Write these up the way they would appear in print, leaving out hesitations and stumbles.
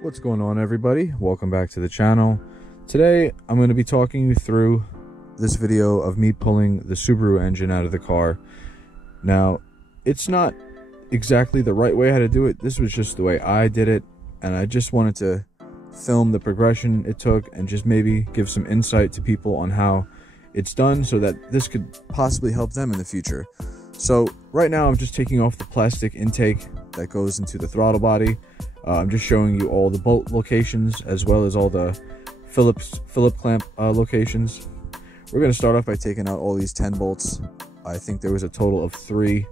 What's going on, everybody? Welcome back to the channel. Today I'm going to be talking you through this video of me pulling the Subaru engine out of the car. Now, it's not exactly the right way how to do it. This was just the way I did it, and I just wanted to film the progression it took and just maybe give some insight to people on how it's done so that this could possibly help them in the future. So right now I'm just taking off the plastic intake that goes into the throttle body. I'm just showing you all the bolt locations as well as all the Phillips clamp locations. We're going to start off by taking out all these 10 bolts. I think there was a total of 3.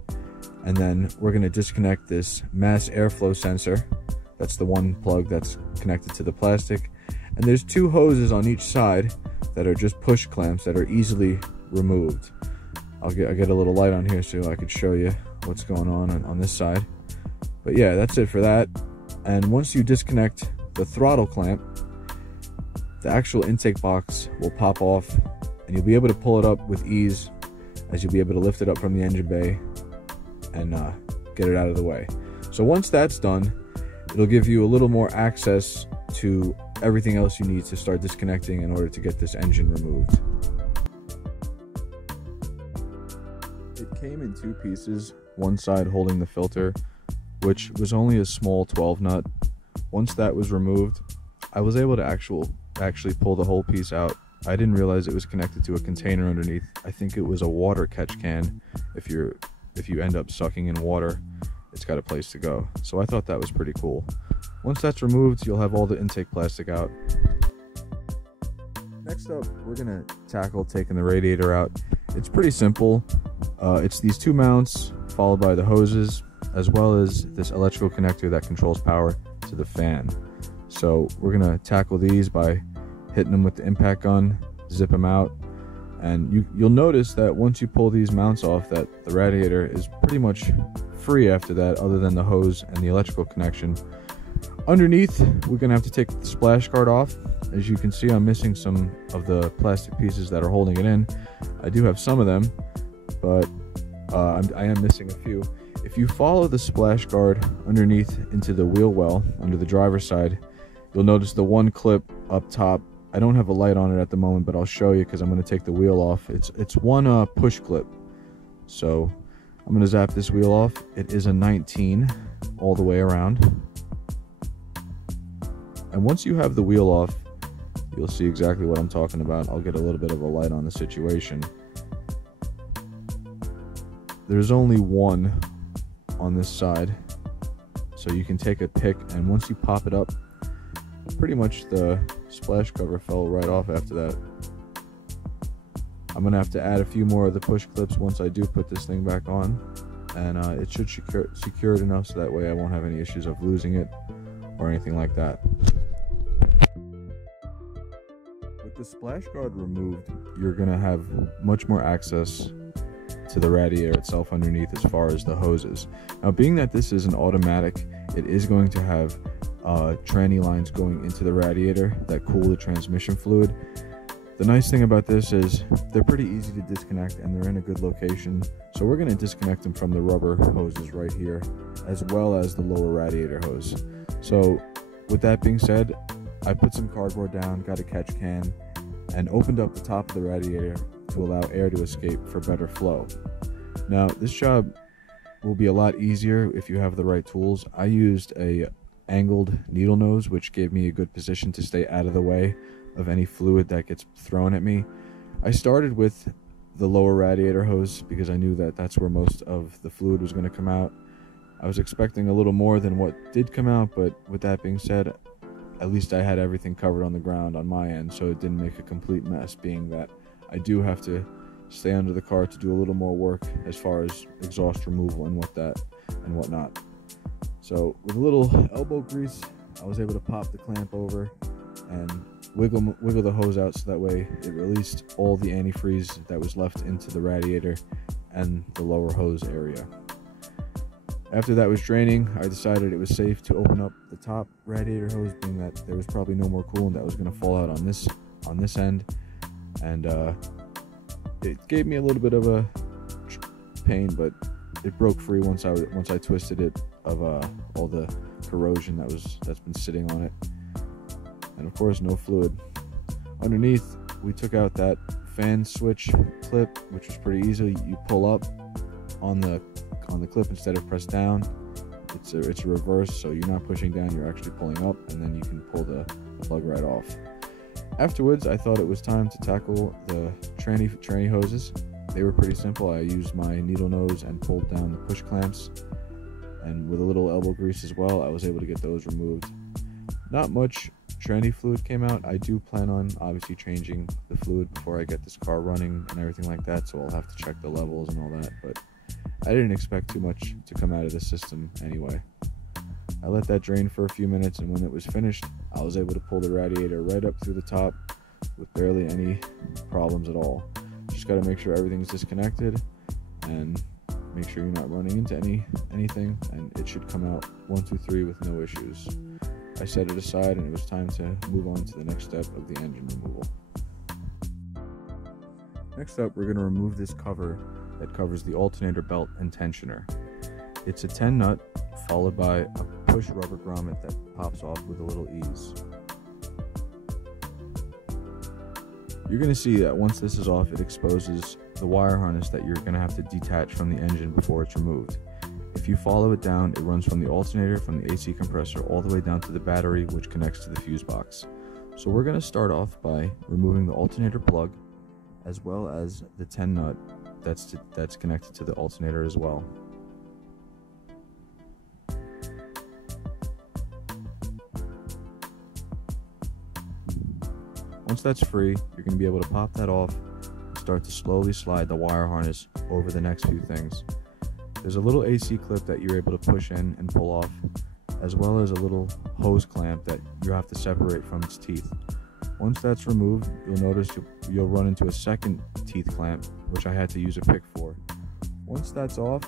And then we're going to disconnect this mass airflow sensor. That's the one plug that's connected to the plastic. And there's 2 hoses on each side that are just push clamps that are easily removed. I'll get a little light on here so I could show you what's going on this side. But yeah, that's it for that. And once you disconnect the throttle clamp, the actual intake box will pop off and you'll be able to pull it up with ease, as you'll be able to lift it up from the engine bay and get it out of the way. So once that's done, it'll give you a little more access to everything else you need to start disconnecting in order to get this engine removed. It came in 2 pieces, one side holding the filter, which was only a small 12 nut. Once that was removed, I was able to actually pull the whole piece out. I didn't realize it was connected to a container underneath. I think it was a water catch can. If you end up sucking in water, it's got a place to go. So I thought that was pretty cool. Once that's removed, you'll have all the intake plastic out. Next up, we're gonna tackle taking the radiator out. It's pretty simple. It's these 2 mounts followed by the hoses, as well as this electrical connector that controls power to the fan. So we're gonna tackle these by hitting them with the impact gun, zip them out, and you'll notice that once you pull these mounts off, that the radiator is pretty much free after that, other than the hose and the electrical connection. Underneath, we're gonna have to take the splash guard off. As you can see, I'm missing some of the plastic pieces that are holding it in. I do have some of them, but I am missing a few. If you follow the splash guard underneath into the wheel well under the driver's side, you'll notice the one clip up top. I don't have a light on it at the moment, but I'll show you because I'm going to take the wheel off. It's one push clip. So I'm going to zap this wheel off. It is a 19 all the way around. And once you have the wheel off, you'll see exactly what I'm talking about. I'll get a little bit of a light on the situation. There's only one on this side, so you can take a pick, and once you pop it up, pretty much the splash cover fell right off after that. I'm gonna have to add a few more of the push clips once I do put this thing back on, and it should secure it enough so that way I won't have any issues of losing it or anything like that. With the splash guard removed, you're gonna have much more access to the radiator itself underneath as far as the hoses. Now, being that this is an automatic, it is going to have tranny lines going into the radiator that cool the transmission fluid. The nice thing about this is they're pretty easy to disconnect and they're in a good location. So we're going to disconnect them from the rubber hoses right here, as well as the lower radiator hose. So with that being said, I put some cardboard down, got a catch can, and opened up the top of the radiator to allow air to escape for better flow. Now, this job will be a lot easier if you have the right tools. I used a angled needle nose, which gave me a good position to stay out of the way of any fluid that gets thrown at me. I started with the lower radiator hose because I knew that that's where most of the fluid was going to come out. I was expecting a little more than what did come out, but with that being said, at least I had everything covered on the ground on my end, so it didn't make a complete mess, being that I do have to stay under the car to do a little more work as far as exhaust removal and whatnot. So with a little elbow grease, I was able to pop the clamp over and wiggle the hose out so that way it released all the antifreeze that was left into the radiator and the lower hose area. After that was draining, I decided it was safe to open up the top radiator hose, being that there was probably no more coolant that was going to fall out on this end, and it gave me a little bit of a pain, but it broke free once I twisted it of all the corrosion that's been sitting on it. And of course, no fluid. Underneath, we took out that fan switch clip, which was pretty easy. You pull up on the clip instead of press down. It's a reverse, so you're not pushing down, you're actually pulling up, and then you can pull the plug right off. Afterwards, I thought it was time to tackle the tranny hoses. They were pretty simple. I used my needle nose and pulled down the push clamps, and with a little elbow grease as well, I was able to get those removed. Not much tranny fluid came out. I do plan on obviously changing the fluid before I get this car running and everything like that, so I'll have to check the levels and all that, but I didn't expect too much to come out of the system anyway. I let that drain for a few minutes, and when it was finished, I was able to pull the radiator right up through the top with barely any problems at all. Just got to make sure everything's disconnected and make sure you're not running into anything, and it should come out 1, 2, 3 with no issues. I set it aside, and it was time to move on to the next step of the engine removal. Next up, we're going to remove this cover that covers the alternator belt and tensioner. It's a 10 nut followed by a push rubber grommet that pops off with a little ease. You're going to see that once this is off, it exposes the wire harness that you're going to have to detach from the engine before it's removed. If you follow it down, it runs from the alternator, from the AC compressor, all the way down to the battery, which connects to the fuse box. So we're going to start off by removing the alternator plug, as well as the 10 nut that's connected to the alternator as well. Once that's free, you're going to be able to pop that off and start to slowly slide the wire harness over the next few things. There's a little AC clip that you're able to push in and pull off, as well as a little hose clamp that you have to separate from its teeth. Once that's removed, you'll notice you'll run into a second teeth clamp, which I had to use a pick for. Once that's off,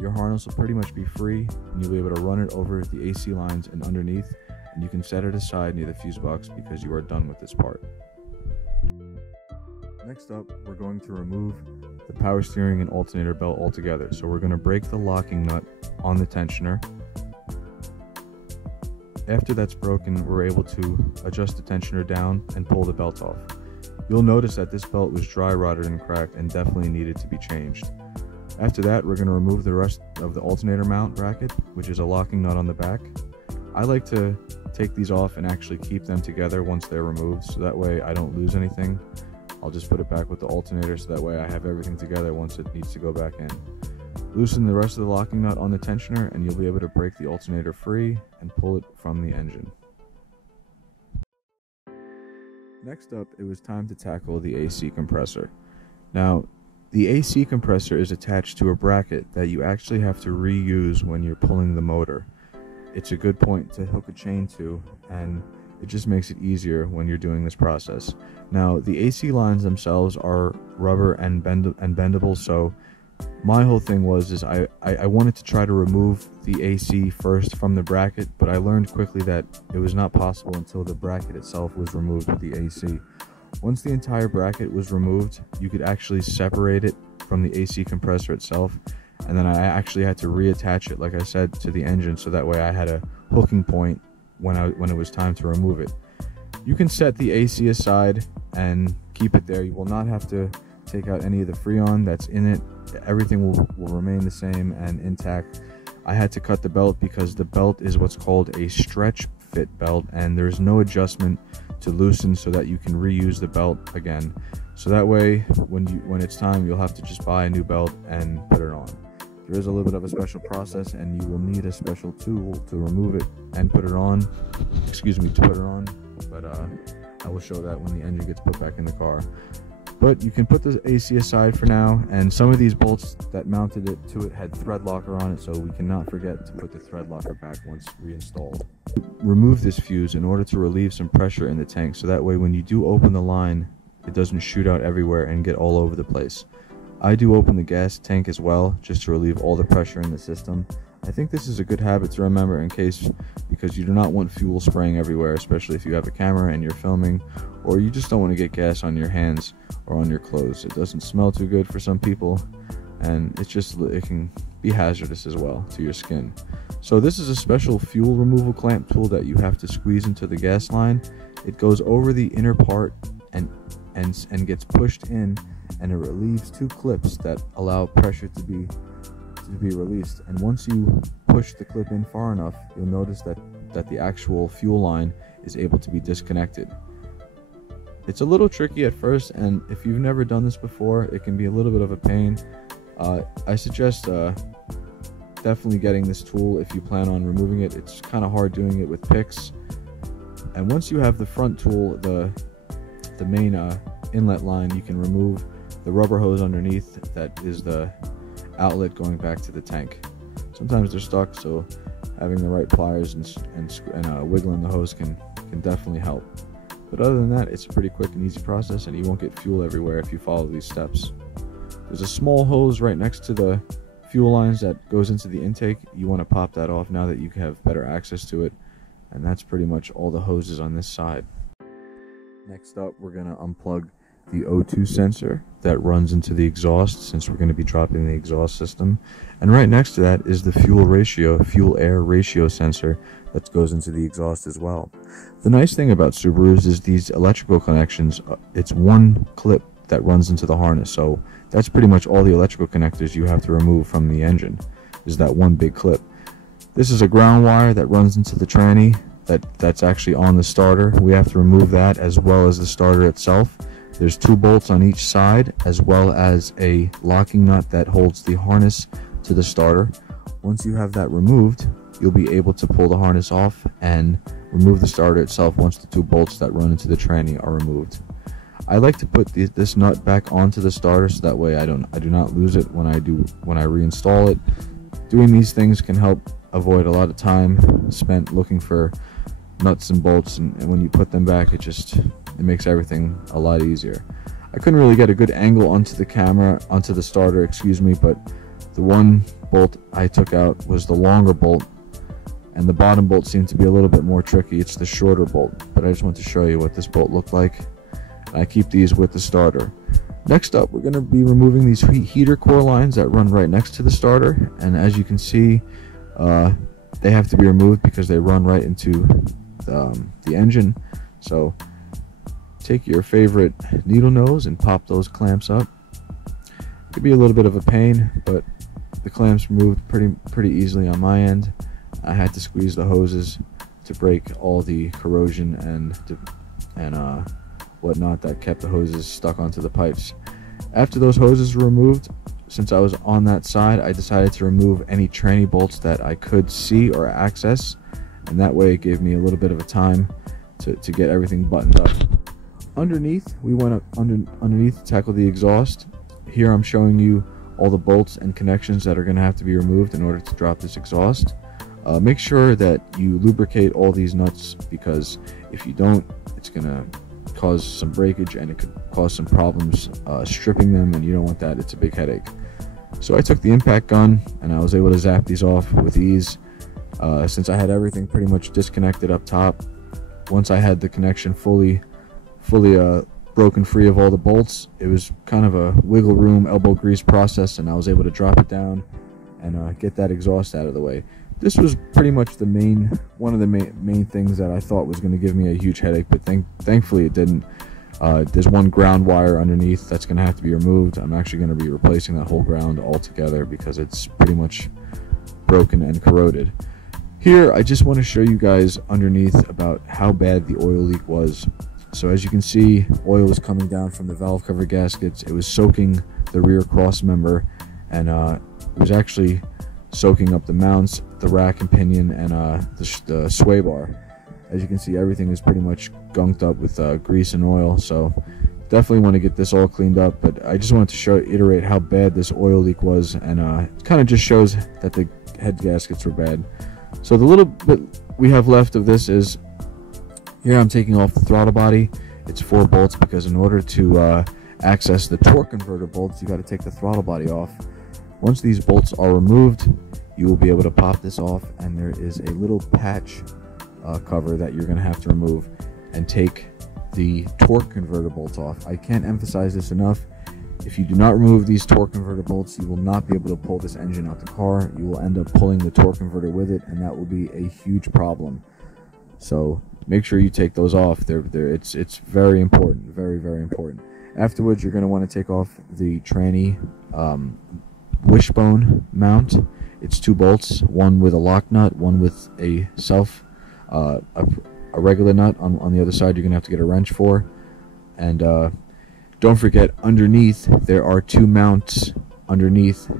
your harness will pretty much be free, and you'll be able to run it over the AC lines and underneath, and you can set it aside near the fuse box because you are done with this part. Next up, we're going to remove the power steering and alternator belt altogether. So we're going to break the locking nut on the tensioner. After that's broken, we're able to adjust the tensioner down and pull the belt off. You'll notice that this belt was dry rotted and cracked and definitely needed to be changed. After that, we're going to remove the rest of the alternator mount bracket, which is a locking nut on the back. I like to take these off and actually keep them together once they're removed, so that way I don't lose anything. I'll just put it back with the alternator, so that way I have everything together once it needs to go back in. Loosen the rest of the locking nut on the tensioner, and you'll be able to break the alternator free and pull it from the engine. Next up, it was time to tackle the AC compressor. Now, the AC compressor is attached to a bracket that you actually have to reuse when you're pulling the motor. It's a good point to hook a chain to, and it just makes it easier when you're doing this process. Now, the AC lines themselves are rubber and bendable, so my whole thing was I wanted to try to remove the AC first from the bracket, but I learned quickly that it was not possible until the bracket itself was removed with the AC. Once the entire bracket was removed, you could actually separate it from the AC compressor itself, and then I actually had to reattach it, like I said, to the engine, so that way I had a hooking point when it was time to remove it. You can set the AC aside and keep it there. You will not have to take out any of the Freon that's in it. Everything will remain the same and intact. I had to cut the belt because the belt is what's called a stretch fit belt, and there's no adjustment to loosen so that you can reuse the belt again. So that way, when it's time, you'll have to just buy a new belt and put it on. There is a little bit of a special process, and you will need a special tool to remove it and put it on. But I will show that when the engine gets put back in the car. But you can put the AC aside for now, and some of these bolts that mounted it to it had thread locker on it, so we cannot forget to put the thread locker back once reinstalled. Remove this fuse in order to relieve some pressure in the tank, so that way when you do open the line, it doesn't shoot out everywhere and get all over the place. I do open the gas tank as well, just to relieve all the pressure in the system. I think this is a good habit to remember because you do not want fuel spraying everywhere, especially if you have a camera and you're filming, or you just don't want to get gas on your hands or on your clothes. It doesn't smell too good for some people, and it can be hazardous as well to your skin. So this is a special fuel removal clamp tool that you have to squeeze into the gas line. It goes over the inner part and gets pushed in, and it relieves two clips that allow pressure to be released. And once you push the clip in far enough, you'll notice that the actual fuel line is able to be disconnected. It's a little tricky at first, and if you've never done this before, it can be a little bit of a pain. I suggest definitely getting this tool if you plan on removing it. It's kind of hard doing it with picks. And once you have the front tool, the main inlet line, you can remove the rubber hose underneath that is the outlet going back to the tank. Sometimes they're stuck, so having the right pliers and wiggling the hose can definitely help. But other than that, it's a pretty quick and easy process, and you won't get fuel everywhere if you follow these steps. There's a small hose right next to the fuel lines that goes into the intake. You want to pop that off now that you have better access to it, and that's pretty much all the hoses on this side. Next up, we're going to unplug the O2 sensor that runs into the exhaust, since we're going to be dropping the exhaust system. And right next to that is the fuel air ratio sensor that goes into the exhaust as well. The nice thing about Subarus is these electrical connections, it's one clip that runs into the harness, so that's pretty much all the electrical connectors you have to remove from the engine, is that one big clip. This is a ground wire that runs into the tranny that's actually on the starter. We have to remove that, as well as the starter itself. There's 2 bolts on each side, as well as a locking nut that holds the harness to the starter. Once you have that removed, you'll be able to pull the harness off and remove the starter itself once the 2 bolts that run into the tranny are removed. I like to put this nut back onto the starter so that way I do not lose it when I reinstall it. Doing these things can help avoid a lot of time spent looking for nuts and bolts, and when you put them back, it makes everything a lot easier. I couldn't really get a good angle onto the starter, but the one bolt I took out was the longer bolt, and the bottom bolt seemed to be a little bit more tricky. It's the shorter bolt, but I just want to show you what this bolt looked like. I keep these with the starter. Next up, we're going to be removing these heater core lines that run right next to the starter, and as you can see, they have to be removed because they run right into the engine. So take your favorite needle nose and pop those clamps up. It could be a little bit of a pain, but the clamps removed pretty easily on my end. I had to squeeze the hoses to break all the corrosion and whatnot that kept the hoses stuck onto the pipes. After those hoses were removed, since I was on that side, I decided to remove any tranny bolts that I could see or access, and that way it gave me a little bit of a time to get everything buttoned up. Underneath, we went up underneath to tackle the exhaust. Here I'm showing you all the bolts and connections that are going to have to be removed in order to drop this exhaust. Make sure that you lubricate all these nuts, because if you don't, it's going to cause some breakage and it could cause some problems stripping them, and you don't want that. It's a big headache. So I took the impact gun and I was able to zap these off with ease, since I had everything pretty much disconnected up top. Once I had the connection fully broken free of all the bolts, it was kind of a wiggle room, elbow grease process, and I was able to drop it down and get that exhaust out of the way. This was pretty much one of the main things that I thought was going to give me a huge headache, but thankfully it didn't. There's one ground wire underneath that's going to have to be removed. I'm actually going to be replacing that whole ground altogether because it's pretty much broken and corroded. Here, I just want to show you guys underneath about how bad the oil leak was. So as you can see, oil was coming down from the valve cover gaskets. It was soaking the rear cross member, and it was actually soaking up the mounts, the rack and pinion, and the sway bar. As you can see, everything is pretty much gunked up with grease and oil, so definitely want to get this all cleaned up. But I just wanted to iterate how bad this oil leak was, and it kind of just shows that the head gaskets were bad. So the little bit we have left of this is, here I'm taking off the throttle body. It's 4 bolts, because in order to access the torque converter bolts, you got to take the throttle body off. Once these bolts are removed, you will be able to pop this off, and there is a little patch cover that you're going to have to remove and take the torque converter bolts off. I can't emphasize this enough. If you do not remove these torque converter bolts, you will not be able to pull this engine out the car. You will end up pulling the torque converter with it, and that will be a huge problem. So make sure you take those off. It's very important, very, very important. Afterwards, you're going to want to take off the tranny wishbone mount. It's 2 bolts, one with a lock nut, one with a regular nut. On the other side, you're going to have to get a wrench for. And don't forget, underneath, there are 2 mounts underneath.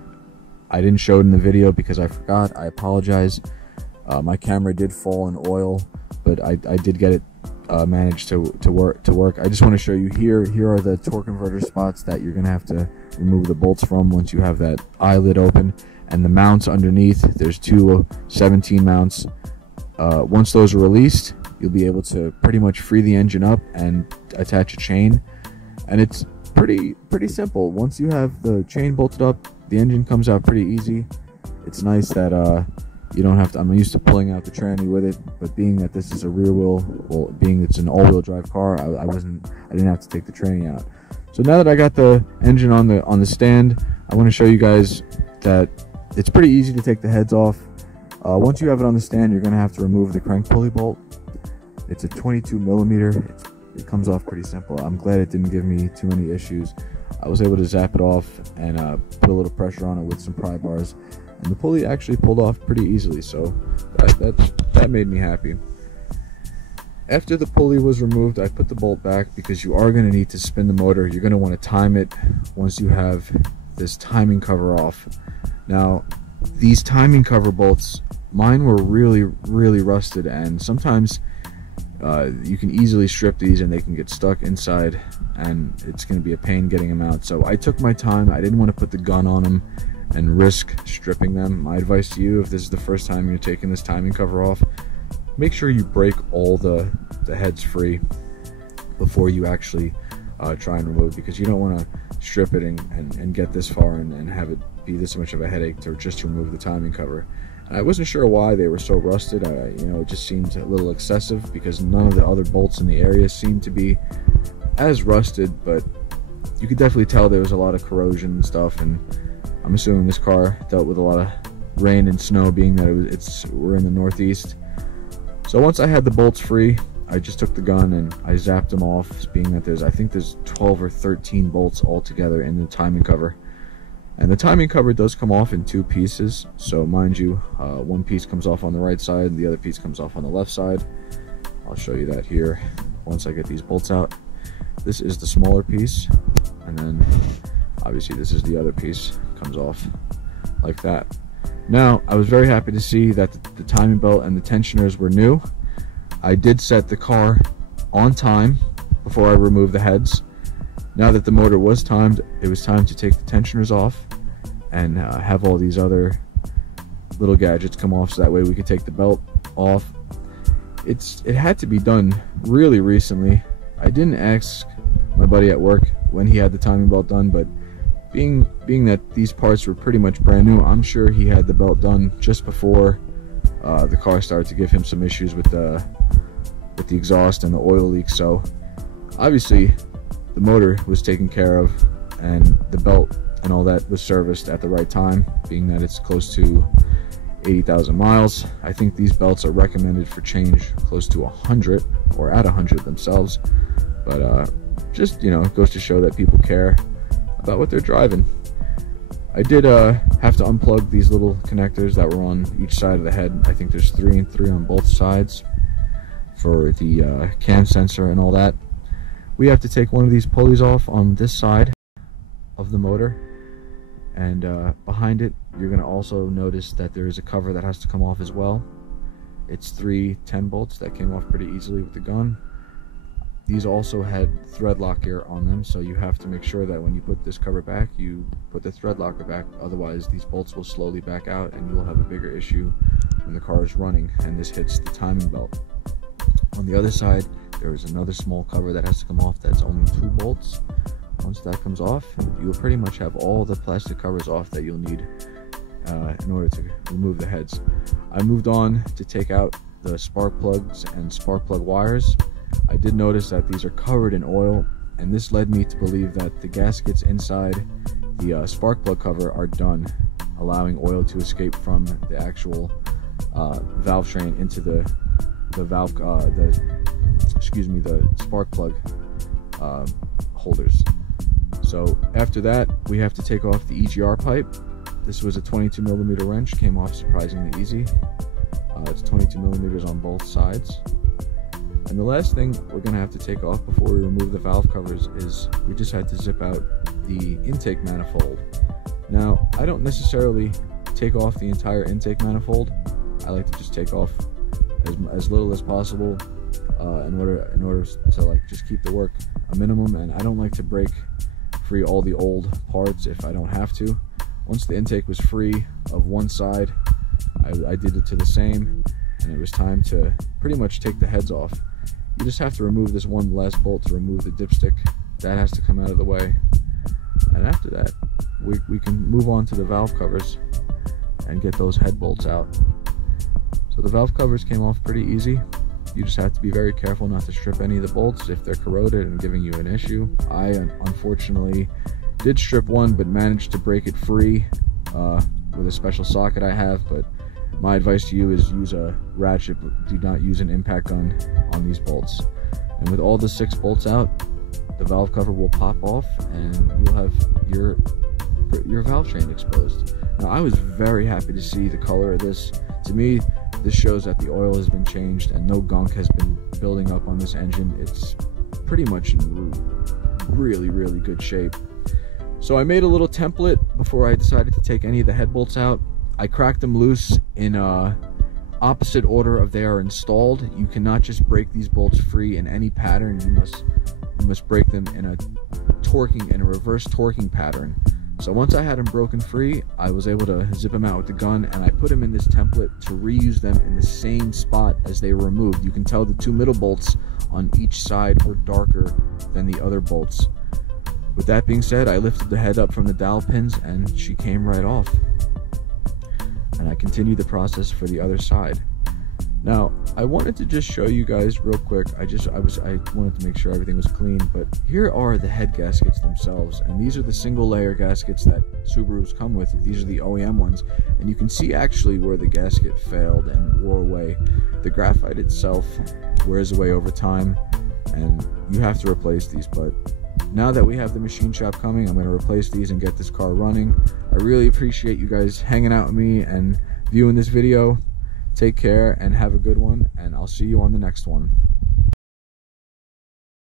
I didn't show it in the video because I forgot. I apologize. My camera did fall in oil, but I did get it managed to work. I just want to show you here are the torque converter spots that you're going to have to remove the bolts from once you have that eyelid open. And the mounts underneath, there's 2 17 mounts. Once those are released, you'll be able to pretty much free the engine up and attach a chain. And it's pretty simple. Once you have the chain bolted up, the engine comes out pretty easy. It's nice that you don't have to. I'm used to pulling out the tranny with it, but being that this is a rear wheel, well, being it's an all-wheel drive car, I didn't have to take the tranny out. So now that I got the engine on the stand, I want to show you guys that it's pretty easy to take the heads off. Once you have it on the stand, you're going to have to remove the crank pulley bolt. It's a 22 millimeter. It comes off pretty simple. I'm glad it didn't give me too many issues. I was able to zap it off and put a little pressure on it with some pry bars, and the pulley actually pulled off pretty easily, so that made me happy. After the pulley was removed, I put the bolt back because you are going to need to spin the motor. You're going to want to time it once you have this timing cover off. Now, these timing cover bolts, mine were really rusted, and sometimes you can easily strip these and they can get stuck inside, and it's going to be a pain getting them out. So I took my time. I didn't want to put the gun on them and risk stripping them. My advice to you, if this is the first time you're taking this timing cover off, make sure you break all the heads free before you actually try and remove, because you don't want to strip it and get this far and have it be this much of a headache to just remove the timing cover. I wasn't sure why they were so rusted. It just seemed a little excessive because none of the other bolts in the area seemed to be as rusted, but you could definitely tell there was a lot of corrosion and stuff, and I'm assuming this car dealt with a lot of rain and snow, being that we're in the Northeast. So once I had the bolts free, I just took the gun and I zapped them off, being that I think there's 12 or 13 bolts altogether in the timing cover. And the timing cover does come off in 2 pieces, so mind you, one piece comes off on the right side and the other piece comes off on the left side. I'll show you that here once I get these bolts out. This is the smaller piece, and then obviously this is the other piece, comes off like that. Now, I was very happy to see that the timing belt and the tensioners were new. I did set the car on time before I removed the heads. Now that the motor was timed, it was time to take the tensioners off and have all these other little gadgets come off, so that way we could take the belt off. It had to be done really recently. I didn't ask my buddy at work when he had the timing belt done, but being that these parts were pretty much brand new, I'm sure he had the belt done just before the car started to give him some issues with the exhaust and the oil leak. So obviously the motor was taken care of and the belt and all that was serviced at the right time, being that it's close to 80,000 miles. I think these belts are recommended for change close to 100 or at 100 themselves, but just, it goes to show that people care about what they're driving. I did have to unplug these little connectors that were on each side of the head. I think there's 3 and 3 on both sides for the cam sensor and all that. We have to take one of these pulleys off on this side of the motor, and behind it you're going to also notice that there is a cover that has to come off as well. It's 3 10 bolts that came off pretty easily with the gun. These also had thread locker on them, so you have to make sure that when you put this cover back, you put the thread locker back. Otherwise these bolts will slowly back out and you'll have a bigger issue when the car is running and this hits the timing belt. On the other side, there is another small cover that has to come off that's only 2 bolts. Once that comes off, you'll pretty much have all the plastic covers off that you'll need in order to remove the heads. I moved on to take out the spark plugs and spark plug wires. I did notice that these are covered in oil. and this led me to believe that the gaskets inside the spark plug cover are done, allowing oil to escape from the actual valve train into the spark plug holders. So after that, we have to take off the EGR pipe. This was a 22mm wrench, came off surprisingly easy. It's 22mm on both sides. And the last thing we're going to have to take off before we remove the valve covers is we just had to zip out the intake manifold. Now, I don't necessarily take off the entire intake manifold. I like to just take off as little as possible in order to like just keep the work a minimum, and I don't like to break free all the old parts if I don't have to. Once the intake was free of one side, I did it to the same, and it was time to pretty much take the heads off. You just have to remove this one last bolt to remove the dipstick. That has to come out of the way, and after that we can move on to the valve covers and get those head bolts out. So the valve covers came off pretty easy. You just have to be very careful not to strip any of the bolts if they're corroded and giving you an issue. I unfortunately did strip one, but managed to break it free with a special socket I have. But my advice to you is use a ratchet. Do not use an impact gun on these bolts. And with all the 6 bolts out, the valve cover will pop off and you'll have your valve train exposed. Now, I was very happy to see the color of this. To me, this shows that the oil has been changed and no gunk has been building up on this engine. It's pretty much in really, really good shape. So I made a little template before I decided to take any of the head bolts out. I cracked them loose in opposite order of they are installed. You cannot just break these bolts free in any pattern. You must break them in a reverse torquing pattern. So once I had them broken free, I was able to zip them out with the gun, and I put them in this template to reuse them in the same spot as they were removed. You can tell the 2 middle bolts on each side were darker than the other bolts. With that being said, I lifted the head up from the dowel pins and she came right off. And I continued the process for the other side. Now, I wanted to just show you guys real quick. I wanted to make sure everything was clean, but here are the head gaskets themselves, and these are the single layer gaskets that Subarus come with. These are the OEM ones, and you can see actually where the gasket failed and wore away. The graphite itself wears away over time, and you have to replace these. But now that we have the machine shop coming, I'm going to replace these and get this car running. I really appreciate you guys hanging out with me and viewing this video. Take care and have a good one, and I'll see you on the next one.